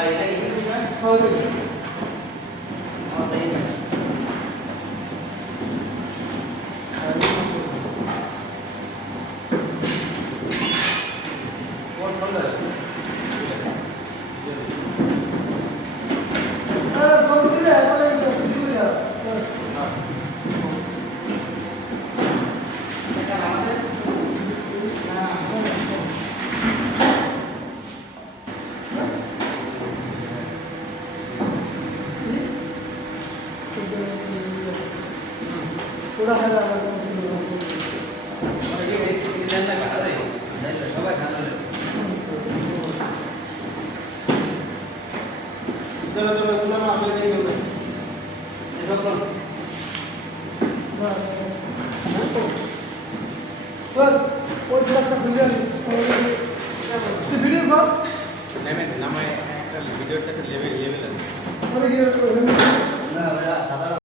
bày đây thôi thì nó đây này One, one, সবাই খানা চলো চলো তোমরা আমাদের একটা ভিডিও ভিডিও কর নামায় একটা ভিডিওর সাথে লেভেল লেভেল আছে 다다